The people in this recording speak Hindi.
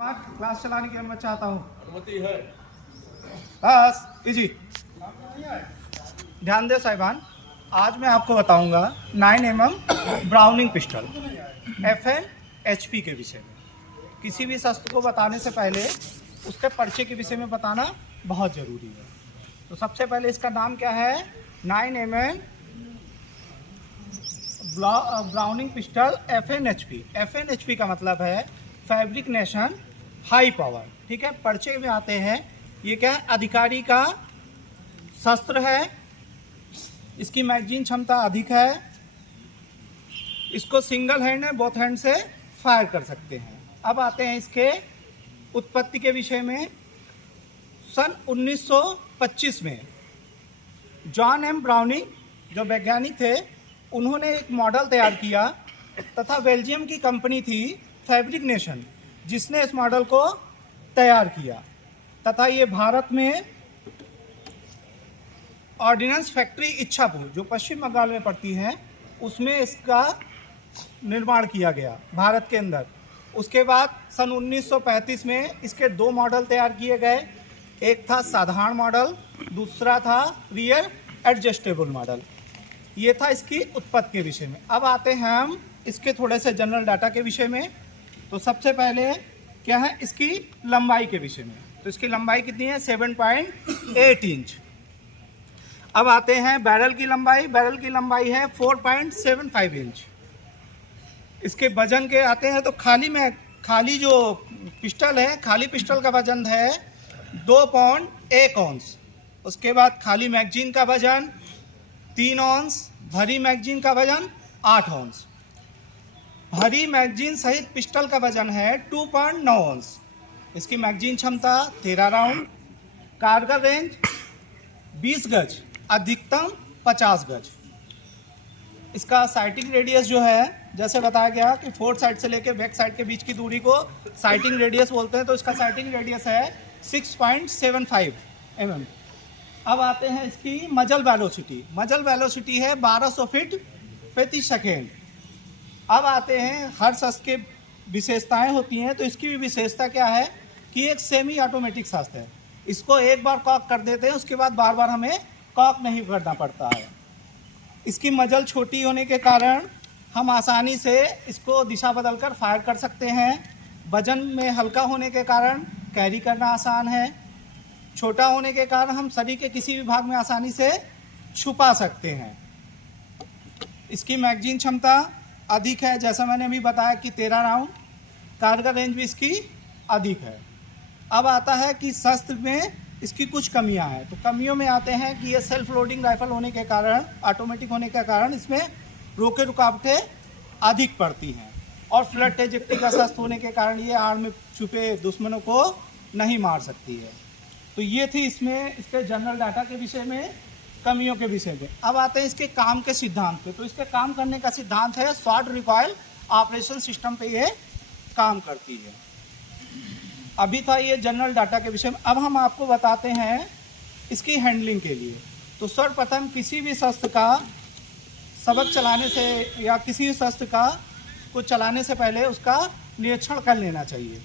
क्लास चलाने की अनुमति चाहता हूँ। अनुमति है। बस इजी। ध्यान दे साहिबान, आज मैं आपको बताऊंगा 9mm browning pistol FN HP के विषय में। किसी भी शस्त्र को बताने से पहले उसके परिचय के विषय में बताना बहुत ज़रूरी है। तो सबसे पहले इसका नाम क्या है? 9mm browning pistol FN HP। FN HP का मतलब है फैब्रिकेशन हाई पावर। ठीक है, परिचय में आते हैं। ये क्या है? अधिकारी का शस्त्र है। इसकी मैगजीन क्षमता अधिक है। इसको सिंगल हैंड में बोथ हैंड से फायर कर सकते हैं। अब आते हैं इसके उत्पत्ति के विषय में। सन 1925 में जॉन एम ब्राउनिंग जो वैज्ञानिक थे, उन्होंने एक मॉडल तैयार किया तथा बेल्जियम की कंपनी थी फैब्रिकेशन, जिसने इस मॉडल को तैयार किया तथा ये भारत में ऑर्डिनेंस फैक्ट्री इच्छापुर, जो पश्चिम बंगाल में पड़ती है, उसमें इसका निर्माण किया गया भारत के अंदर। उसके बाद सन 1935 में इसके दो मॉडल तैयार किए गए। एक था साधारण मॉडल, दूसरा था रियर एडजस्टेबल मॉडल। ये था इसकी उत्पत्ति के विषय में। अब आते हैं हम इसके थोड़े से जनरल डाटा के विषय में। तो सबसे पहले क्या है? इसकी लंबाई के विषय में। तो इसकी लंबाई कितनी है? 7.8 इंच। अब आते हैं बैरल की लंबाई। बैरल की लंबाई है 4.75 इंच। इसके वजन के आते हैं तो खाली जो पिस्टल है, खाली पिस्टल का वजन है 2.1 औंस। उसके बाद खाली मैगजीन का वजन 3 औंस। भरी मैगजीन का वजन 8 औंस। भरी मैगजीन सहित पिस्टल का वजन है 2.9 औंस। इसकी मैगजीन क्षमता 13 राउंड। कारगर रेंज 20 गज, अधिकतम 50 गज। इसका साइटिंग रेडियस जो है, जैसे बताया गया कि फोर्थ साइड से लेकर बैक साइड के बीच की दूरी को साइटिंग रेडियस बोलते हैं। तो इसका साइटिंग रेडियस है 6.75 mm। अब आते हैं इसकी मजल वेलोसिटी। मजल वेलोसिटी है 1200 फीट प्रति सेकेंड। अब आते हैं हर शस्त्र के विशेषताएं होती हैं। तो इसकी भी विशेषता क्या है कि एक सेमी ऑटोमेटिक शस्त्र है। इसको एक बार कॉक कर देते हैं, उसके बाद बार बार हमें कॉक नहीं करना पड़ता है। इसकी मजल छोटी होने के कारण हम आसानी से इसको दिशा बदलकर फायर कर सकते हैं। वजन में हल्का होने के कारण कैरी करना आसान है। छोटा होने के कारण हम शरीर के किसी भी भाग में आसानी से छुपा सकते हैं। इसकी मैगजीन क्षमता अधिक है, जैसा मैंने अभी बताया कि 13 राउंड। कारगर रेंज भी इसकी अधिक है। अब आता है कि शस्त्र में इसकी कुछ कमियां हैं। तो कमियों में आते हैं कि ये सेल्फ लोडिंग राइफल होने के कारण, ऑटोमेटिक होने के कारण इसमें रोके रुकावटें अधिक पड़ती हैं। और फ्लड ट्रैजेक्टरी का शस्त्र होने के कारण ये आड़ में छुपे दुश्मनों को नहीं मार सकती है। तो ये थी इसमें इसके जनरल डाटा के विषय में, कमियों के विषय में। अब आते हैं इसके काम के सिद्धांत पे। तो इसके काम करने का सिद्धांत है शॉर्ट रिकॉइल ऑपरेशन सिस्टम पे ये काम करती है। अभी था ये जनरल डाटा के विषय में। अब हम आपको बताते हैं इसकी हैंडलिंग के लिए। तो सर्वप्रथम किसी भी शस्त्र का सबक चलाने से या किसी भी शस्त्र का को चलाने से पहले उसका निरीक्षण कर लेना चाहिए।